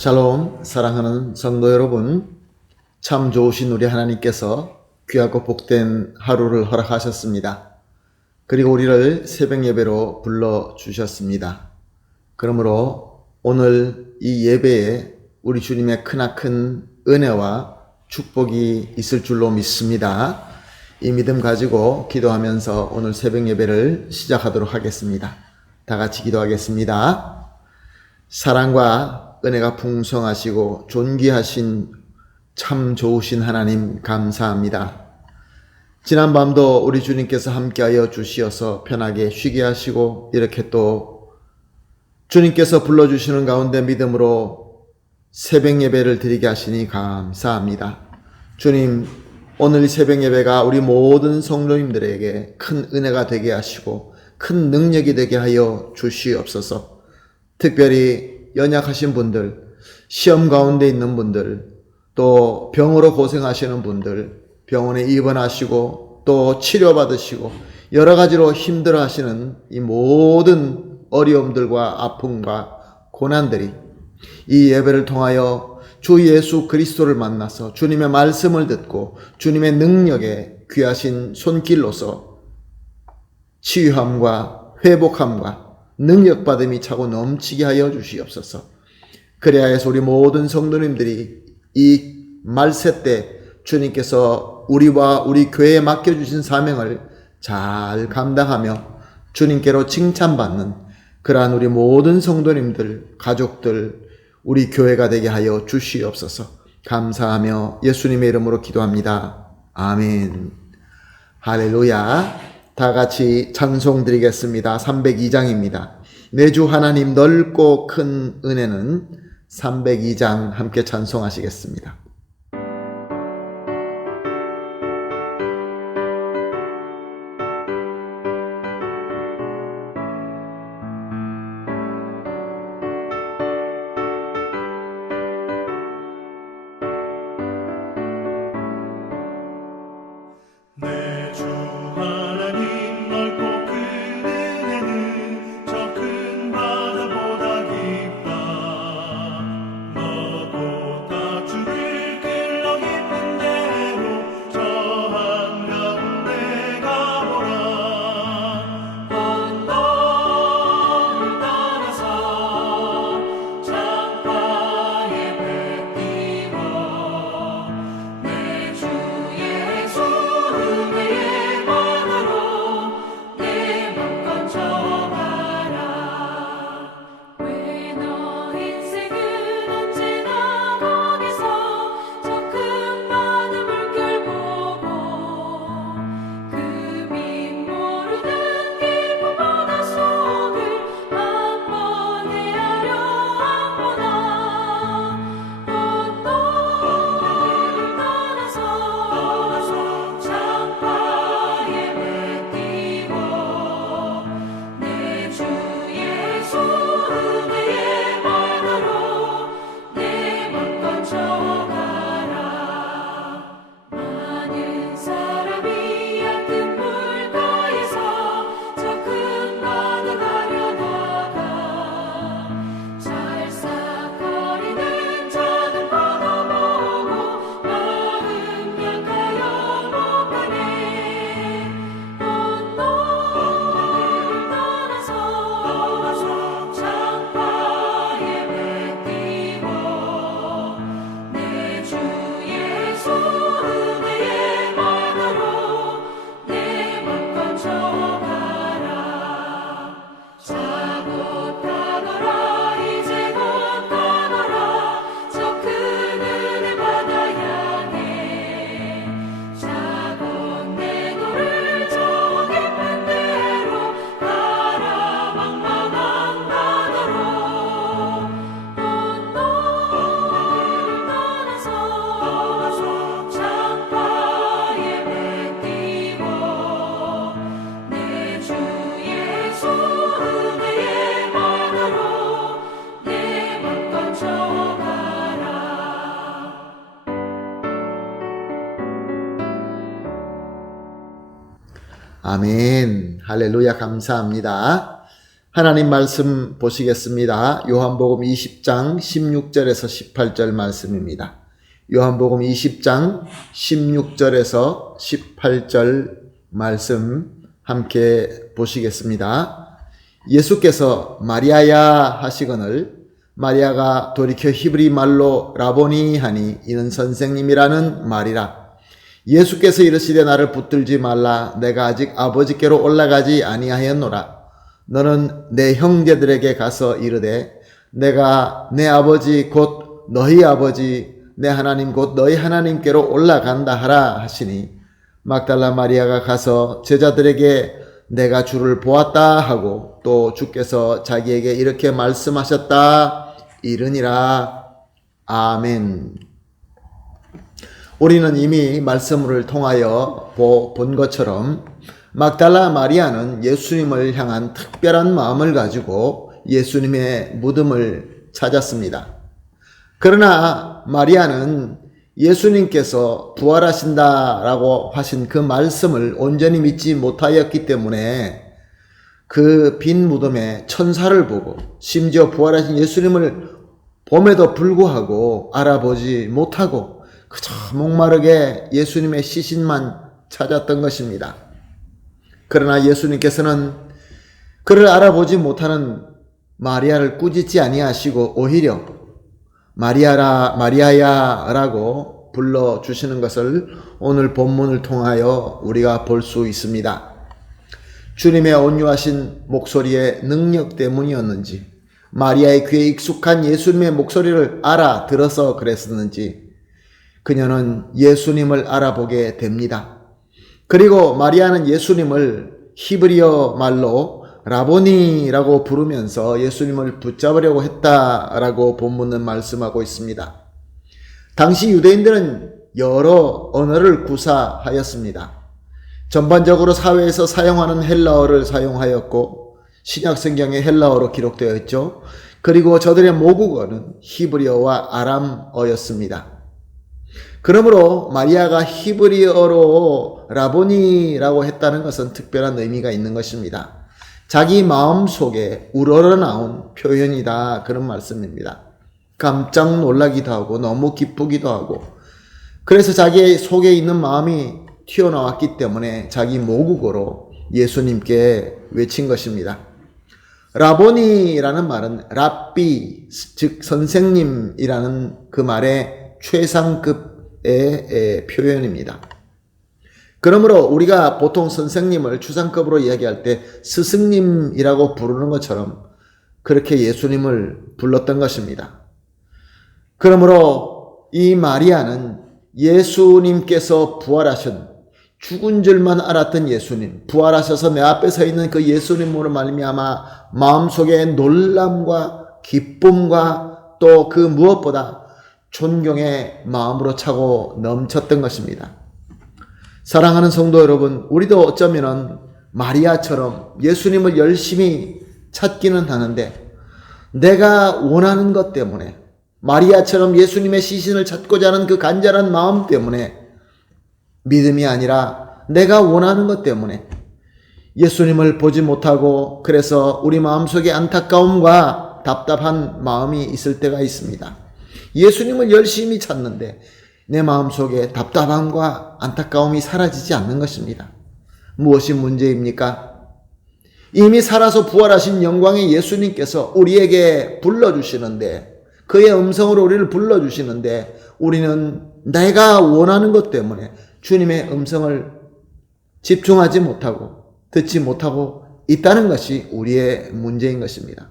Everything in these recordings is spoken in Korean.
샬롬, 사랑하는 성도 여러분, 참 좋으신 우리 하나님께서 귀하고 복된 하루를 허락하셨습니다. 그리고 우리를 새벽 예배로 불러주셨습니다. 그러므로 오늘 이 예배에 우리 주님의 크나큰 은혜와 축복이 있을 줄로 믿습니다. 이 믿음 가지고 기도하면서 오늘 새벽 예배를 시작하도록 하겠습니다. 다 같이 기도하겠습니다. 사랑과 은혜가 풍성하시고 존귀하신 참 좋으신 하나님 감사합니다. 지난 밤도 우리 주님께서 함께하여 주시어서 편하게 쉬게 하시고 이렇게 또 주님께서 불러주시는 가운데 믿음으로 새벽 예배를 드리게 하시니 감사합니다. 주님, 오늘 새벽 예배가 우리 모든 성도님들에게 큰 은혜가 되게 하시고 큰 능력이 되게 하여 주시옵소서. 특별히 연약하신 분들, 시험 가운데 있는 분들, 또 병으로 고생하시는 분들, 병원에 입원하시고 또 치료받으시고 여러 가지로 힘들어하시는 이 모든 어려움들과 아픔과 고난들이 이 예배를 통하여 주 예수 그리스도를 만나서 주님의 말씀을 듣고 주님의 능력에 귀하신 손길로서 치유함과 회복함과 능력받음이 차고 넘치게 하여 주시옵소서. 그래야 해서 우리 모든 성도님들이 이 말세 때 주님께서 우리와 우리 교회에 맡겨주신 사명을 잘 감당하며 주님께로 칭찬받는 그러한 우리 모든 성도님들, 가족들, 우리 교회가 되게 하여 주시옵소서. 감사하며 예수님의 이름으로 기도합니다. 아멘. 할렐루야. 다 같이 찬송 드리겠습니다. 302장입니다. 내 주 하나님 넓고 큰 은혜는 302장 함께 찬송하시겠습니다. 아멘. 할렐루야. 감사합니다. 하나님 말씀 보시겠습니다. 요한복음 20장 16절에서 18절 말씀입니다. 요한복음 20장 16절에서 18절 말씀 함께 보시겠습니다. 예수께서 마리아야 하시거늘 마리아가 돌이켜 히브리 말로 라보니 하니 이는 선생님이라는 말이라. 예수께서 이르시되 나를 붙들지 말라. 내가 아직 아버지께로 올라가지 아니하였노라. 너는 내 형제들에게 가서 이르되 내가 내 아버지 곧 너희 아버지 내 하나님 곧 너희 하나님께로 올라간다 하라 하시니 막달라 마리아가 가서 제자들에게 내가 주를 보았다 하고 또 주께서 자기에게 이렇게 말씀하셨다 이르니라. 아멘. 우리는 이미 말씀을 통하여 본 것처럼 막달라 마리아는 예수님을 향한 특별한 마음을 가지고 예수님의 무덤을 찾았습니다. 그러나 마리아는 예수님께서 부활하신다라고 하신 그 말씀을 온전히 믿지 못하였기 때문에 그 빈 무덤에 천사를 보고 심지어 부활하신 예수님을 봄에도 불구하고 알아보지 못하고 그저 목마르게 예수님의 시신만 찾았던 것입니다. 그러나 예수님께서는 그를 알아보지 못하는 마리아를 꾸짖지 아니하시고 오히려 마리아야 라고 불러주시는 것을 오늘 본문을 통하여 우리가 볼 수 있습니다. 주님의 온유하신 목소리의 능력 때문이었는지 마리아의 귀에 익숙한 예수님의 목소리를 알아들어서 그랬었는지 그녀는 예수님을 알아보게 됩니다. 그리고 마리아는 예수님을 히브리어 말로 라보니라고 부르면서 예수님을 붙잡으려고 했다라고 본문은 말씀하고 있습니다. 당시 유대인들은 여러 언어를 구사하였습니다. 전반적으로 사회에서 사용하는 헬라어를 사용하였고 신약 성경에 헬라어로 기록되어 있죠. 그리고 저들의 모국어는 히브리어와 아람어였습니다. 그러므로 마리아가 히브리어로 라보니라고 했다는 것은 특별한 의미가 있는 것입니다. 자기 마음속에 우러러나온 표현이다 그런 말씀입니다. 깜짝 놀라기도 하고 너무 기쁘기도 하고 그래서 자기 속에 있는 마음이 튀어나왔기 때문에 자기 모국어로 예수님께 외친 것입니다. 라보니라는 말은 랍비 즉 선생님이라는 그 말의 최상급의 표현입니다. 그러므로 우리가 보통 선생님을 추상급으로 이야기할 때 스승님이라고 부르는 것처럼 그렇게 예수님을 불렀던 것입니다. 그러므로 이 마리아는 예수님께서 부활하신 죽은 줄만 알았던 예수님, 부활하셔서 내 앞에 서 있는 그 예수님으로 말미암아 마음속에 놀람과 기쁨과 또 그 무엇보다 존경의 마음으로 차고 넘쳤던 것입니다. 사랑하는 성도 여러분, 우리도 어쩌면은 마리아처럼 예수님을 열심히 찾기는 하는데 내가 원하는 것 때문에 마리아처럼 예수님의 시신을 찾고자 하는 그 간절한 마음 때문에 믿음이 아니라 내가 원하는 것 때문에 예수님을 보지 못하고 그래서 우리 마음속에 안타까움과 답답한 마음이 있을 때가 있습니다. 예수님을 열심히 찾는데 내 마음속에 답답함과 안타까움이 사라지지 않는 것입니다. 무엇이 문제입니까? 이미 살아서 부활하신 영광의 예수님께서 우리에게 불러주시는데 그의 음성으로 우리를 불러주시는데 우리는 내가 원하는 것 때문에 주님의 음성을 집중하지 못하고 듣지 못하고 있다는 것이 우리의 문제인 것입니다.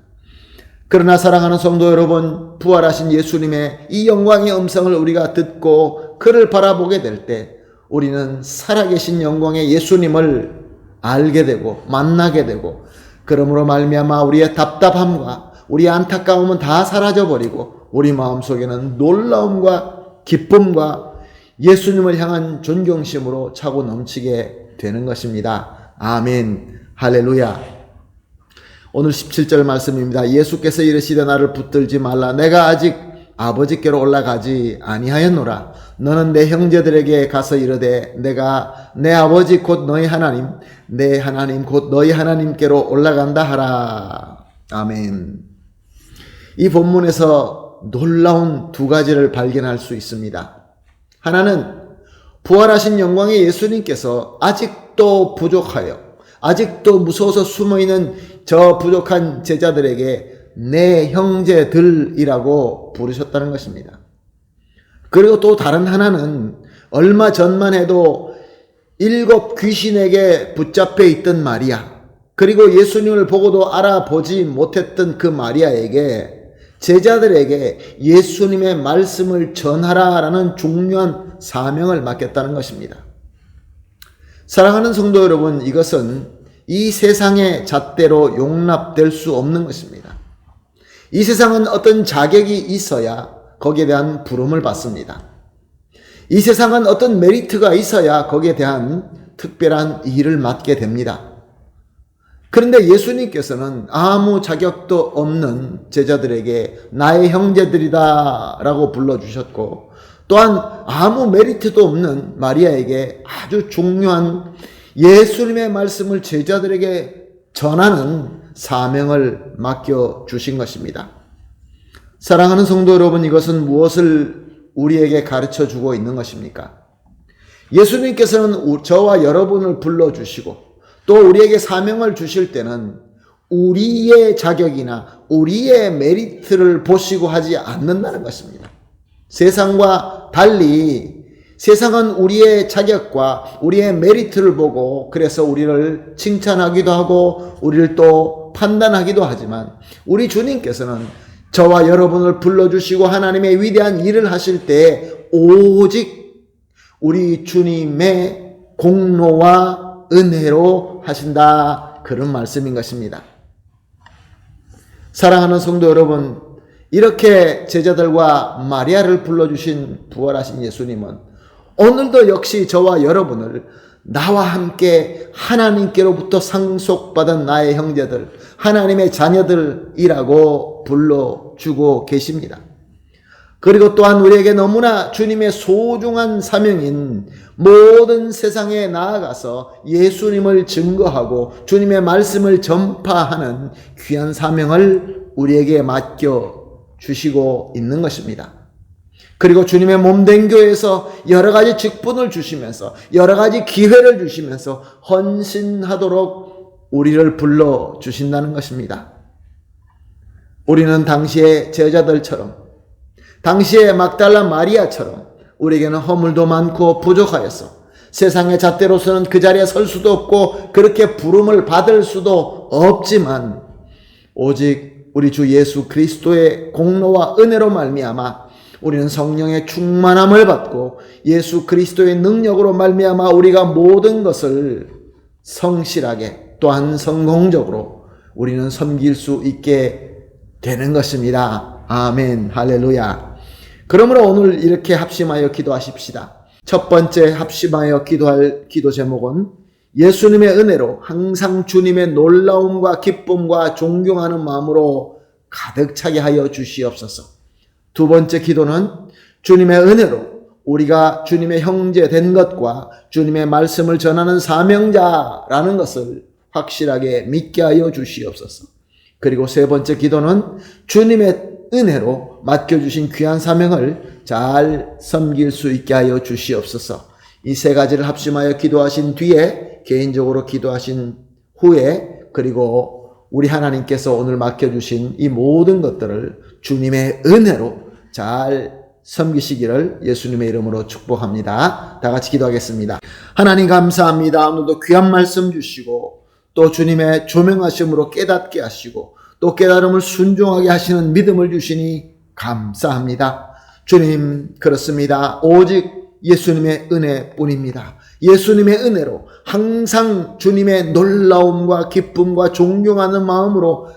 그러나 사랑하는 성도 여러분, 부활하신 예수님의 이 영광의 음성을 우리가 듣고 그를 바라보게 될 때 우리는 살아계신 영광의 예수님을 알게 되고 만나게 되고 그러므로 말미암아 우리의 답답함과 우리의 안타까움은 다 사라져버리고 우리 마음속에는 놀라움과 기쁨과 예수님을 향한 존경심으로 차고 넘치게 되는 것입니다. 아멘. 할렐루야. 오늘 17절 말씀입니다. 예수께서 이르시되 나를 붙들지 말라. 내가 아직 아버지께로 올라가지 아니하였노라. 너는 내 형제들에게 가서 이르되 내가 내 아버지 곧 너희 하나님 내 하나님 곧 너희 하나님께로 올라간다 하라. 아멘. 이 본문에서 놀라운 두 가지를 발견할 수 있습니다. 하나는 부활하신 영광의 예수님께서 아직도 부족하여 아직도 무서워서 숨어있는 저 부족한 제자들에게 내 형제들이라고 부르셨다는 것입니다. 그리고 또 다른 하나는 얼마 전만 해도 7 귀신에게 붙잡혀 있던 마리아, 그리고 예수님을 보고도 알아보지 못했던 그 마리아에게 제자들에게 예수님의 말씀을 전하라라는 중요한 사명을 맡겼다는 것입니다. 사랑하는 성도 여러분, 이것은 이 세상의 잣대로 용납될 수 없는 것입니다. 이 세상은 어떤 자격이 있어야 거기에 대한 부름을 받습니다. 이 세상은 어떤 메리트가 있어야 거기에 대한 특별한 일을 맡게 됩니다. 그런데 예수님께서는 아무 자격도 없는 제자들에게 나의 형제들이다 라고 불러주셨고, 또한 아무 메리트도 없는 마리아에게 아주 중요한 예수님의 말씀을 제자들에게 전하는 사명을 맡겨주신 것입니다. 사랑하는 성도 여러분, 이것은 무엇을 우리에게 가르쳐주고 있는 것입니까? 예수님께서는 저와 여러분을 불러주시고 또 우리에게 사명을 주실 때는 우리의 자격이나 우리의 메리트를 보시고 하지 않는다는 것입니다. 세상과 달리 세상은 우리의 자격과 우리의 메리트를 보고 그래서 우리를 칭찬하기도 하고 우리를 또 판단하기도 하지만, 우리 주님께서는 저와 여러분을 불러주시고 하나님의 위대한 일을 하실 때 오직 우리 주님의 공로와 은혜로 하신다, 그런 말씀인 것입니다. 사랑하는 성도 여러분, 이렇게 제자들과 마리아를 불러주신 부활하신 예수님은 오늘도 역시 저와 여러분을 나와 함께 하나님께로부터 상속받은 나의 형제들, 하나님의 자녀들이라고 불러주고 계십니다. 그리고 또한 우리에게 너무나 주님의 소중한 사명인 모든 세상에 나아가서 예수님을 증거하고 주님의 말씀을 전파하는 귀한 사명을 우리에게 맡겨주시고 있는 것입니다. 그리고 주님의 몸된 교회에서 여러 가지 직분을 주시면서 여러 가지 기회를 주시면서 헌신하도록 우리를 불러주신다는 것입니다. 우리는 당시의 제자들처럼, 당시의 막달라 마리아처럼 우리에게는 허물도 많고 부족하여서 세상의 잣대로서는 그 자리에 설 수도 없고 그렇게 부름을 받을 수도 없지만, 오직 우리 주 예수 그리스도의 공로와 은혜로 말미암아 우리는 성령의 충만함을 받고 예수 그리스도의 능력으로 말미암아 우리가 모든 것을 성실하게 또한 성공적으로 우리는 섬길 수 있게 되는 것입니다. 아멘, 할렐루야. 그러므로 오늘 이렇게 합심하여 기도하십시다. 첫 번째 합심하여 기도할 기도 제목은 예수님의 은혜로 항상 주님의 놀라움과 기쁨과 존경하는 마음으로 가득 차게 하여 주시옵소서. 두 번째 기도는 주님의 은혜로 우리가 주님의 형제 된 것과 주님의 말씀을 전하는 사명자라는 것을 확실하게 믿게 하여 주시옵소서. 그리고 세 번째 기도는 주님의 은혜로 맡겨주신 귀한 사명을 잘 섬길 수 있게 하여 주시옵소서. 이 세 가지를 합심하여 기도하신 뒤에, 개인적으로 기도하신 후에, 그리고 우리 하나님께서 오늘 맡겨주신 이 모든 것들을 주님의 은혜로 잘 섬기시기를 예수님의 이름으로 축복합니다. 다 같이 기도하겠습니다. 하나님 감사합니다. 오늘도 귀한 말씀 주시고 또 주님의 조명하심으로 깨닫게 하시고 또 깨달음을 순종하게 하시는 믿음을 주시니 감사합니다. 주님, 그렇습니다. 오직 예수님의 은혜뿐입니다. 예수님의 은혜로 항상 주님의 놀라움과 기쁨과 존경하는 마음으로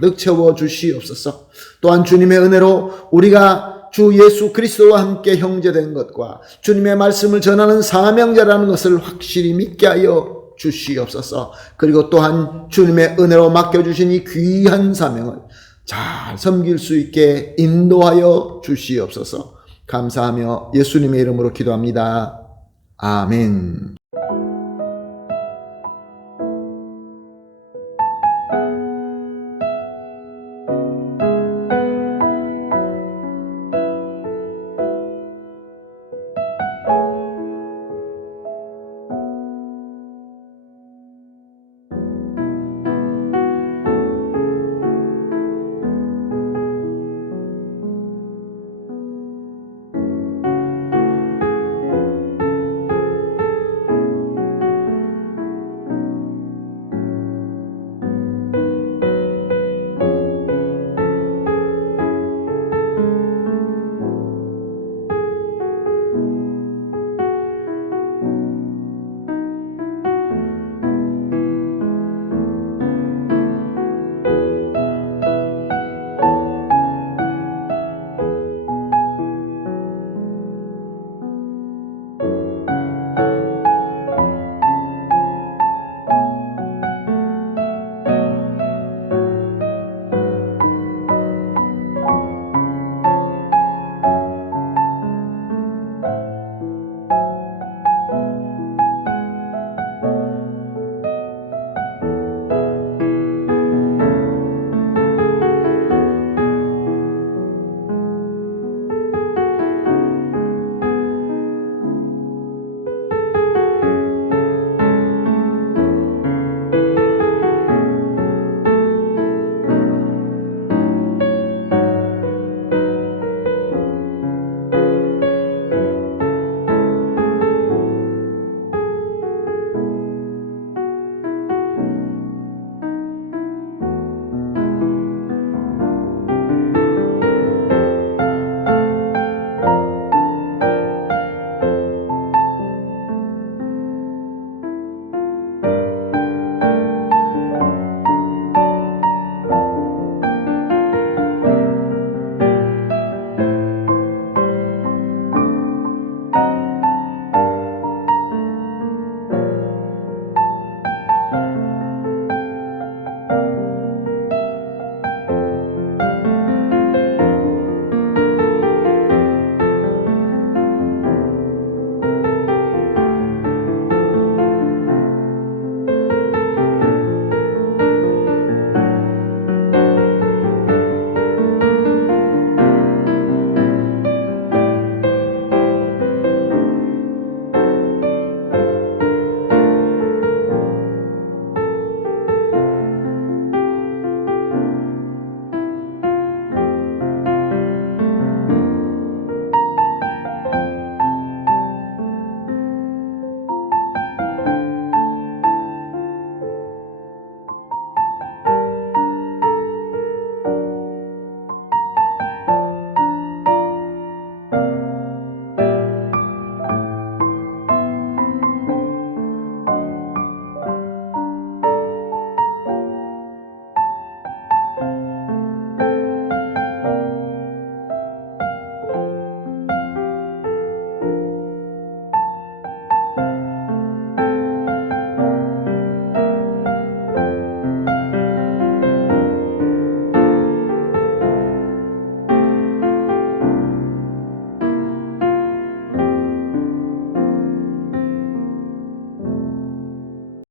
가득 채워 주시옵소서. 또한 주님의 은혜로 우리가 주 예수 그리스도와 함께 형제된 것과 주님의 말씀을 전하는 사명자라는 것을 확실히 믿게 하여 주시옵소서. 그리고 또한 주님의 은혜로 맡겨주신 이 귀한 사명을 잘 섬길 수 있게 인도하여 주시옵소서. 감사하며 예수님의 이름으로 기도합니다. 아멘.